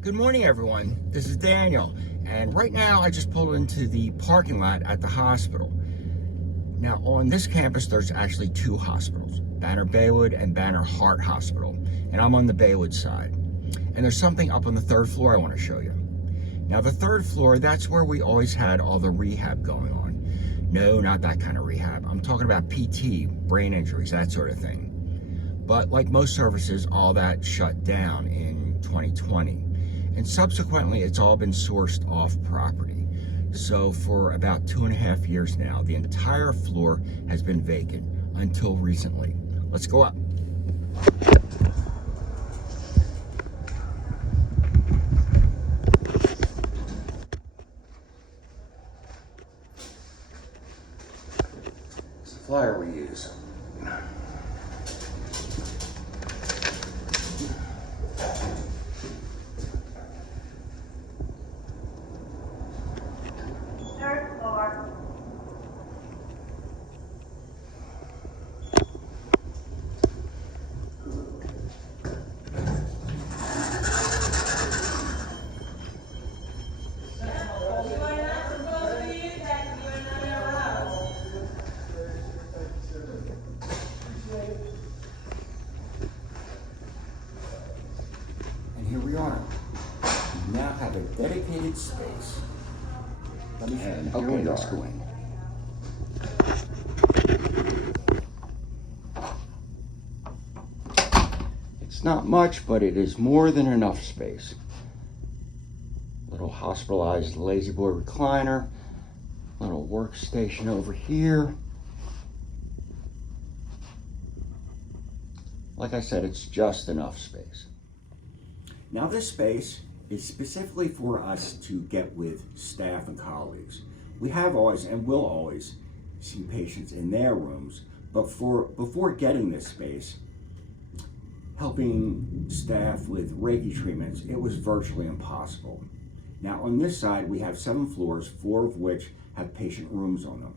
Good morning, everyone. This is Daniel, and right now I just pulled into the parking lot at the hospital. Now, on this campus, there's actually two hospitals, Banner Baywood and Banner Heart Hospital, and I'm on the Baywood side. And there's something up on the third floor I want to show you. Now, the third floor, that's where we always had all the rehab going on. No, not that kind of rehab. I'm talking about PT, brain injuries, that sort of thing. But like most services, all that shut down in 2020. And subsequently, it's all been sourced off property. So for about 2.5 years now, the entire floor has been vacant until recently. Let's go up. It's the flyer we use. Third floor. And here we are. We now have a dedicated space. Let me show you. Okay, let's go in. It's not much, but it is more than enough space. Little hospitalized lazy boy recliner, little workstation over here. Like I said, it's just enough space. Now this space is specifically for us to get with staff and colleagues. We have always and will always see patients in their rooms, but before getting this space, helping staff with Reiki treatments, it was virtually impossible. Now on this side, we have 7 floors, 4 of which have patient rooms on them,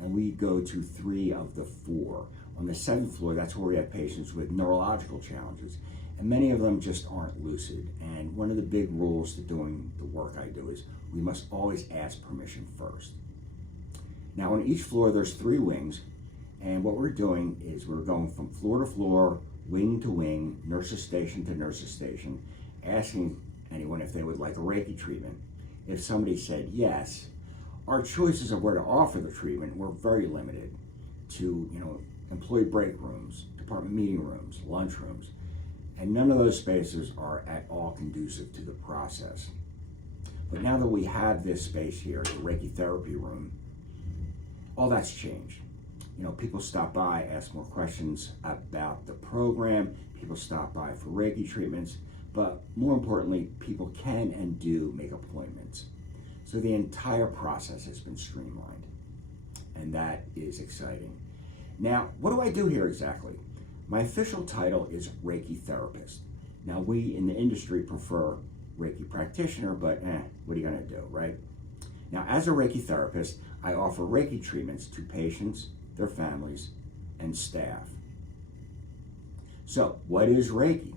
and we go to 3 of the 4. On the 7th floor, that's where we have patients with neurological challenges, and many of them just aren't lucid. And one of the big rules to doing the work I do is we must always ask permission first. Now on each floor, there's 3 wings, and what we're doing is we're going from floor to floor, wing to wing, nurse's station to nurse's station, asking anyone if they would like a Reiki treatment. If somebody said yes, our choices of where to offer the treatment were very limited to, employee break rooms, department meeting rooms, lunch rooms, and none of those spaces are at all conducive to the process. But now that we have this space here, the Reiki therapy room, all that's changed. People stop by, ask more questions about the program, people stop by for Reiki treatments, but more importantly, people can and do make appointments. So the entire process has been streamlined, and that is exciting. Now, what do I do here exactly? My official title is Reiki therapist. Now, we in the industry prefer Reiki practitioner, but what are you gonna do, right? Now, as a Reiki therapist, I offer Reiki treatments to patients, their families, and staff. So, what is Reiki?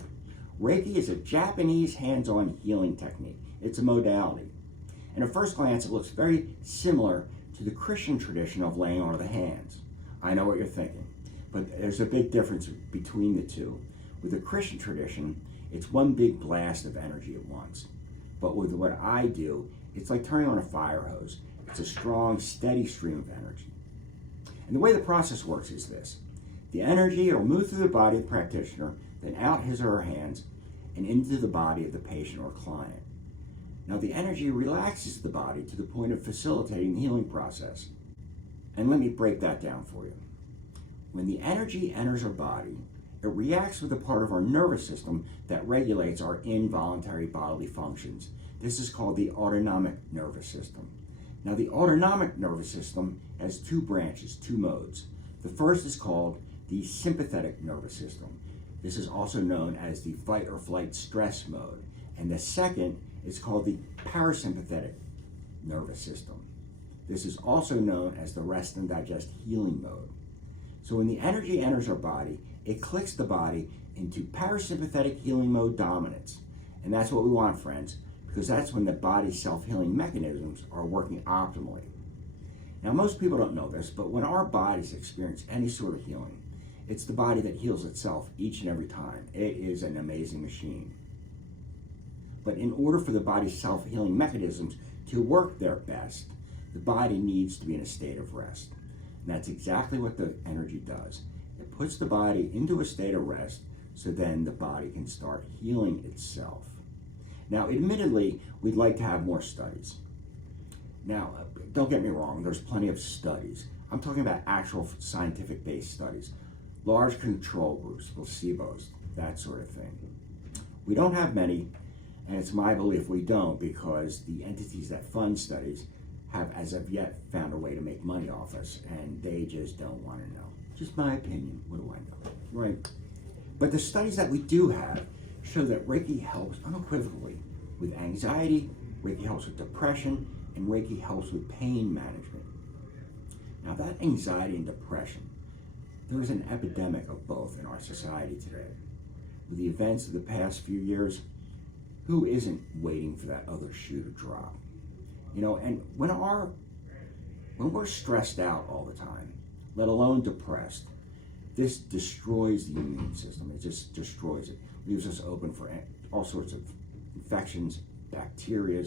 Reiki is a Japanese hands-on healing technique. It's a modality. And at first glance, it looks very similar to the Christian tradition of laying on of the hands. I know what you're thinking, but there's a big difference between the two. With the Christian tradition, it's one big blast of energy at once. But with what I do, it's like turning on a fire hose. It's a strong, steady stream of energy. And the way the process works is this. The energy will move through the body of the practitioner, then out his or her hands, and into the body of the patient or client. Now the energy relaxes the body to the point of facilitating the healing process. And let me break that down for you. When the energy enters our body, it reacts with a part of our nervous system that regulates our involuntary bodily functions. This is called the autonomic nervous system. Now the autonomic nervous system has 2 branches, 2 modes. The first is called the sympathetic nervous system. This is also known as the fight or flight stress mode. And the second is called the parasympathetic nervous system. This is also known as the rest and digest healing mode. So when the energy enters our body, it clicks the body into parasympathetic healing mode dominance. And that's what we want, friends, because that's when the body's self-healing mechanisms are working optimally. Now, most people don't know this, but when our bodies experience any sort of healing, it's the body that heals itself each and every time. It is an amazing machine. But in order for the body's self-healing mechanisms to work their best, the body needs to be in a state of rest. And that's exactly what the energy does. It puts the body into a state of rest so then the body can start healing itself. Now, admittedly, we'd like to have more studies. Now, don't get me wrong, there's plenty of studies. I'm talking about actual scientific-based studies. Large control groups, placebos, that sort of thing. We don't have many, and it's my belief we don't, because the entities that fund studies have as of yet found a way to make money off us, and they just don't want to know. Just my opinion, what do I know, right? But the studies that we do have show that Reiki helps unequivocally with anxiety, Reiki helps with depression, and Reiki helps with pain management. Now that anxiety and depression, there is an epidemic of both in our society today. With the events of the past few years, who isn't waiting for that other shoe to drop? You know, and when we're stressed out all the time, let alone depressed, this destroys the immune system. It just destroys it. Leaves us open for all sorts of infections, bacteria,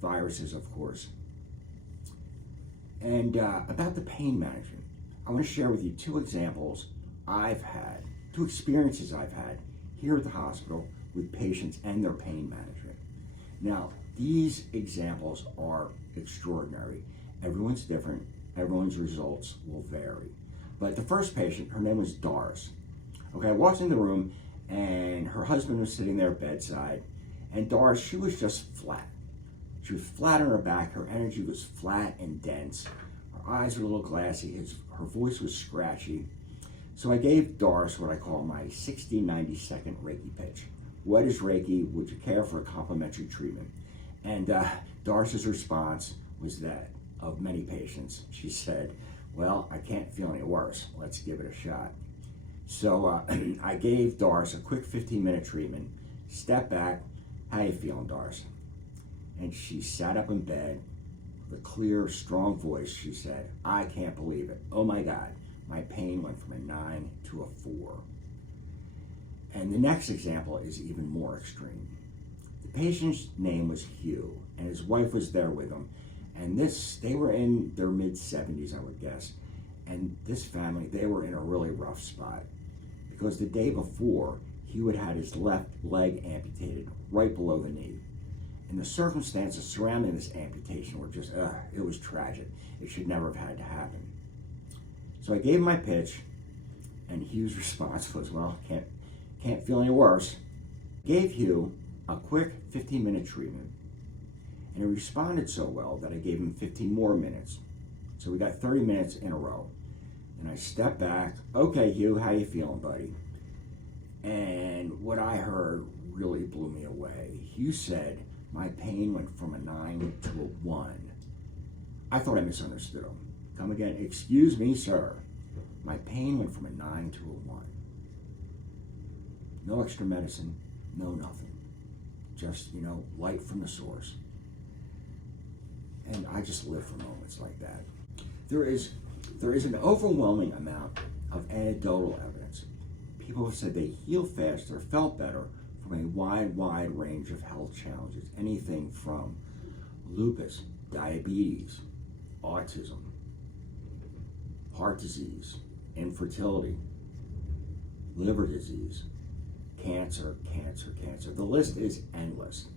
viruses, of course. And about the pain management, I want to share with you two experiences I've had here at the hospital with patients and their pain management. Now, these examples are extraordinary. Everyone's different. Everyone's results will vary. But the first patient, her name was Doris. Okay, I walked in the room and her husband was sitting there bedside, and Doris, she was just flat. She was flat on her back. Her energy was flat and dense. Her eyes were a little glassy. Her voice was scratchy. So I gave Doris what I call my 60-90 second Reiki pitch. What is Reiki? Would you care for a complimentary treatment? And Doris's response was that of many patients. She said, well, I can't feel any worse. Let's give it a shot. So I gave Doris a quick 15-minute treatment. Step back. How you feeling, Doris? And she sat up in bed with a clear, strong voice. She said, I can't believe it. Oh my God, my pain went from a 9 to a 4. And the next example is even more extreme. The patient's name was Hugh, and his wife was there with him. And they were in their mid-70s, I would guess. And this family, they were in a really rough spot, because the day before, Hugh had his left leg amputated right below the knee. And the circumstances surrounding this amputation were just, it was tragic. It should never have had to happen. So I gave him my pitch, and Hugh's response was, well, can't feel any worse. Gave Hugh a quick 15-minute treatment, and he responded so well that I gave him 15 more minutes. So we got 30 minutes in a row. And I stepped back. Okay, Hugh, how you feeling, buddy? And what I heard really blew me away. Hugh said, my pain went from a 9 to a 1. I thought I misunderstood him. Come again. Excuse me, sir. My pain went from a 9 to a 1. No extra medicine, no nothing. Just, light from the source. And I just live for moments like that. There is an overwhelming amount of anecdotal evidence. People have said they heal faster, felt better from a wide range of health challenges. Anything from lupus, diabetes, autism, heart disease, infertility, liver disease, cancer. The list is endless.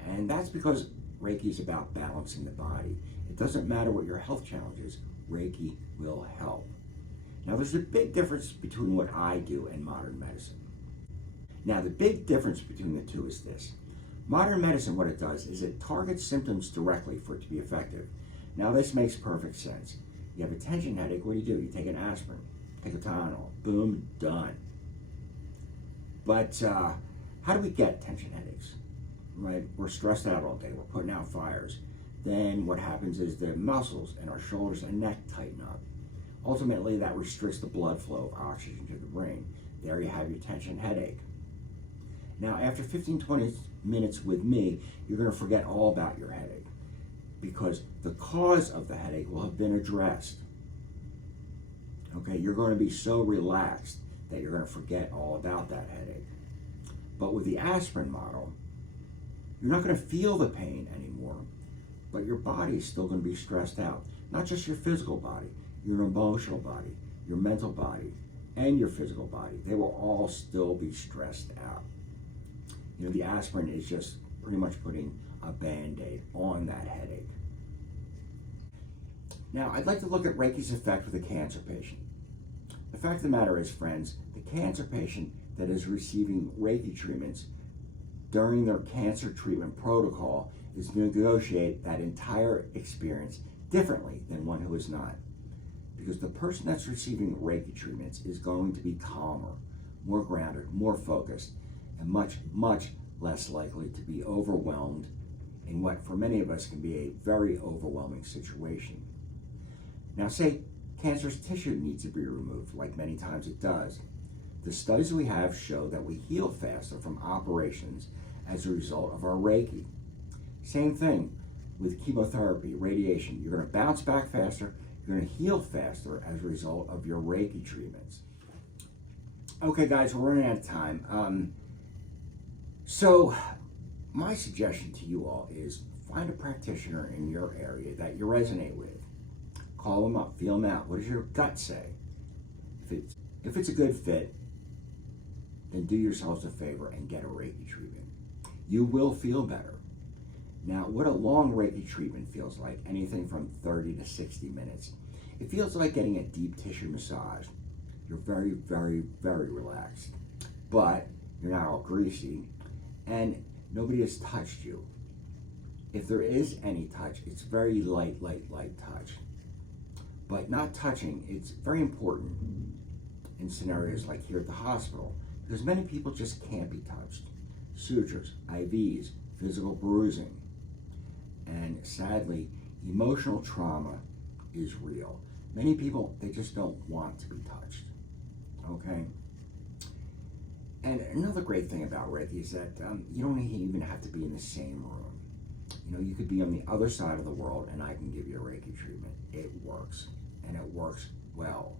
And that's because Reiki is about balancing the body. It doesn't matter what your health challenge is, Reiki will help. Now, there's a big difference between what I do and modern medicine. Now, the big difference between the two is this. Modern medicine, what it does is it targets symptoms directly for it to be effective. Now, this makes perfect sense. You have a tension headache, what do? You take an aspirin, take a Tylenol, boom, done. But how do we get tension headaches? Right? We're stressed out all day. We're putting out fires. Then what happens is the muscles in our shoulders and neck tighten up. Ultimately, that restricts the blood flow of oxygen to the brain. There you have your tension headache. Now, after 15, 20 minutes with me, you're going to forget all about your headache because the cause of the headache will have been addressed. Okay, you're going to be so relaxed that you're going to forget all about that headache. But with the aspirin model, you're not going to feel the pain anymore, but your body is still going to be stressed out. Not just your physical body, your emotional body, your mental body, and your physical body. They will all still be stressed out. You know, the aspirin is just pretty much putting a Band-Aid on that headache. Now, I'd like to look at Reiki's effect with a cancer patient. The fact of the matter is, friends, the cancer patient that is receiving Reiki treatments during their cancer treatment protocol is going to negotiate that entire experience differently than one who is not. Because the person that's receiving Reiki treatments is going to be calmer, more grounded, more focused, and much, much less likely to be overwhelmed in what for many of us can be a very overwhelming situation. Now, say cancerous tissue needs to be removed, like many times it does. The studies we have show that we heal faster from operations as a result of our Reiki. Same thing with chemotherapy, radiation. You're going to bounce back faster, you're going to heal faster as a result of your Reiki treatments. Okay, guys, we're running out of time. So my suggestion to you all is find a practitioner in your area that you resonate with. Call them up, feel them out. What does your gut say? If it's a good fit, then do yourselves a favor and get a Reiki treatment. You will feel better. Now, what a long Reiki treatment feels like, anything from 30 to 60 minutes. It feels like getting a deep tissue massage. You're very, very, very relaxed, but you're not all greasy, and nobody has touched you. If there is any touch, it's very light touch. But not touching, it's very important in scenarios like here at the hospital, because many people just can't be touched. Sutures, IVs, physical bruising, and sadly, emotional trauma is real. Many people, they just don't want to be touched, okay? And another great thing about Reiki is that you don't even have to be in the same room. You know, you could be on the other side of the world and I can give you a Reiki treatment. It works, and it works well.